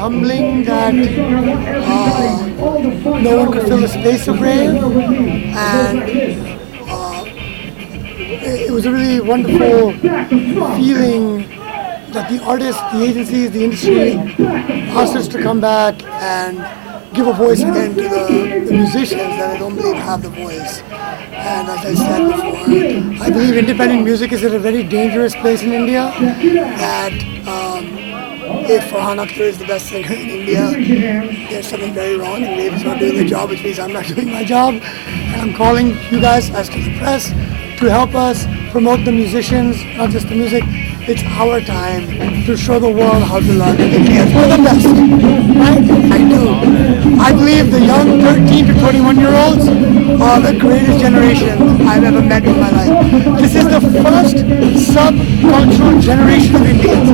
humbling that no one could fill the space of rave, and it was a really wonderful feeling that the artists, the agencies, the industry asked us to come back and give a voice again to the musicians that I don't believe have the voice. And as I said before, I believe independent music is at a very dangerous place in India. That if Farhan Akhtar is the best singer in India, there's something very wrong and Rave is not doing their job, which means I'm not doing my job. And I'm calling you guys, as to the press, to help us promote the musicians, not just the music. It's our time to show the world how to love India. We're the best, right? I do. I believe the young 13 to 21-year-olds are the greatest generation I've ever met in my life. This is the first subcultural generation of Indians.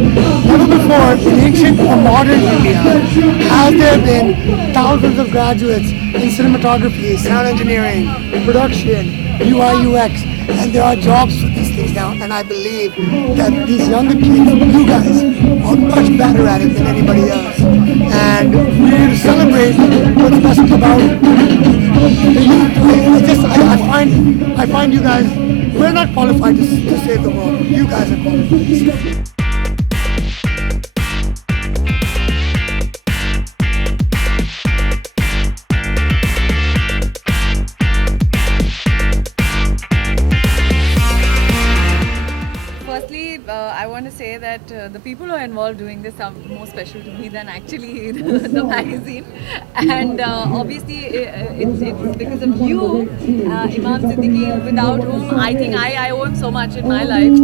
Never before in ancient or modern India has there been thousands of graduates in cinematography, sound engineering, production, UI, UX, and there are jobs for these things now, and I believe that these younger kids, you guys, are much better at it than anybody else. And we're here to celebrate what's best about the youth. I find you guys, we're not qualified to save the world. You guys are qualified. I want to say that the people who are involved doing this are more special to me than actually the magazine. And obviously it's because of you, Imam Siddiqui, without whom I think I owe him so much in my life.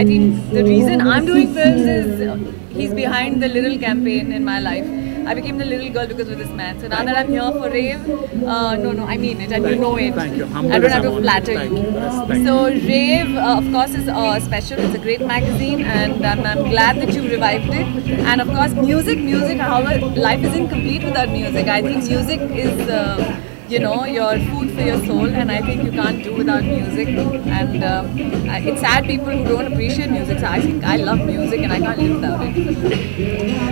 I think the reason I'm doing films is he's behind the Little campaign in my life. I became the little girl because of this man. So now that I'm here for Rave, no, I mean it, and you know it. Thank you. I don't have to flatter you. So Rave, of course, is special. It's a great magazine, and I'm glad that you revived it. And of course, music. However, life is incomplete without music. I think music is, your food for your soul, and I think you can't do without music. And it's sad people who don't appreciate music. So I think I love music, and I can't live without it.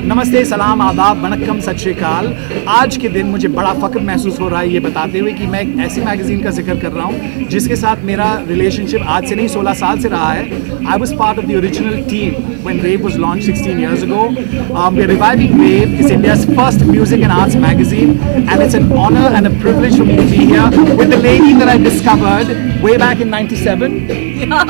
नमस्ते, सलाम, आदाब, वनक्कम, सत श्री अकाल। आज के दिन मुझे बड़ा फ़ख्र महसूस हो रहा है ये बताते हुए कि मैं एक ऐसी मैगज़ीन का जिक्र कर रहा हूँ जिसके साथ मेरा रिलेशनशिप आज से नहीं 16 साल से रहा है। I was part of the original team when Rave was launched 16 years ago. We're reviving Rave. It's India's first music and arts magazine, and it's an honor and a privilege for me to be here with the lady that I discovered way back in '97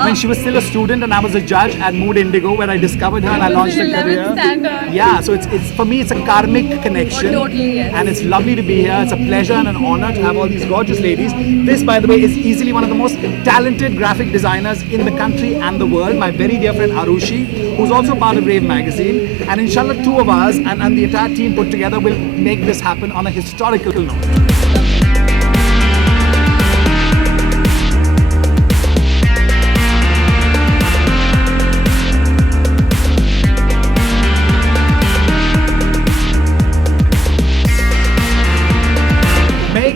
when she was still a student and I was a judge at Mood Indigo, where I discovered her and I launched her career. Standard. Yeah, so it's for me it's a karmic connection. Oh, totally, yes. And it's lovely to be here. It's a pleasure and an honor to have all these gorgeous ladies. This, by the way, is easily one of the most talented graphic designers in the country and the world. My very dear friend Arushi, who's also part of Rave magazine. And inshallah, two of us and the entire team put together will make this happen on a historical note.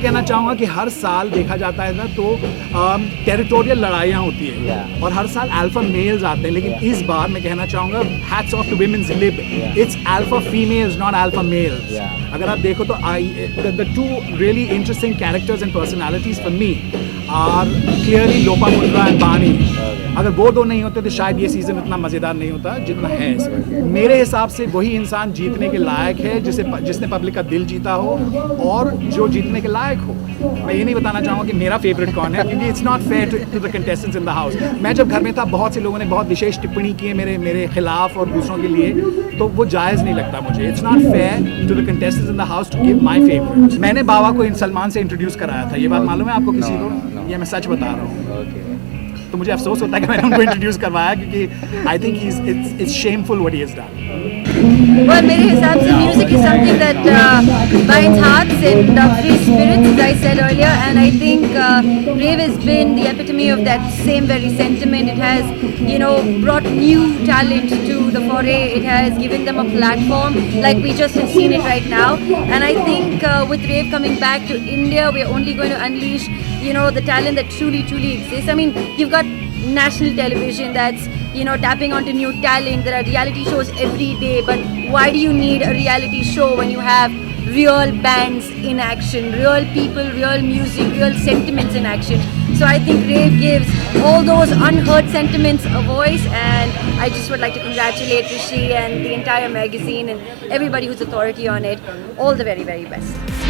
कहना चाहूँगा कि हर साल देखा जाता है ना तो territorial लड़ाइयाँ होती हैं और हर साल अल्फा मेल्स आते हैं, लेकिन इस बार मैं कहना चाहूँगा hats off to women's lib, it's alpha females not alpha males. अगर आप देखो तो the two really interesting characters and personalities for me are clearly Lopamudra and Bani. अगर वो दो नहीं होते तो शायद ये सीज़न इतना मज़ेदार नहीं होता जितना है इसमें। मेरे हिसाब से वही इंसान जीतने के लायक है जिसने पब्लिक का दिल जीता हो और जो जीतने के लायक हो। मैं ये नहीं बताना चाहूँगा कि मेरा फेवरेट कौन है, क्योंकि it's not fair to the contestants in the house. मैं जब घर में था बहुत से लोगों ने बहुत विशेष टिप्पणी की है मेरे खिलाफ और दूसरों के लिए, तो वो जायज़ नहीं लगता मुझे। It's not fair to the contestants in the house to give my favourite. मैंने बाबा को सलमान से इंट्रोड्यूस कराया था, ये बात मालूम है आपको किसी को? ये मैं सच बता रहा हूँ। तो मुझे अफसोस होता है कि मैंने उनको इंट्रोड्यूस करवाया, क्योंकि I think it's shameful what he has done. Well, मेरे हिसाब से music is something that binds hearts and free spirits, as I said earlier, and I think Rave has been the epitome of that same very sentiment. It has, brought new talent to the foray. It has given them a platform, like we just have seen it right now. And I think with Rave coming back to India, we're only going to unleash, the talent that truly exists. I mean, you've got national television that's, tapping onto new talent. There are reality shows every day, but why do you need a reality show when you have real bands in action, real people, real music, real sentiments in action? So I think Rave gives all those unheard sentiments a voice, and I just would like to congratulate Rishi and the entire magazine and everybody who's authority on it. All the very, very best.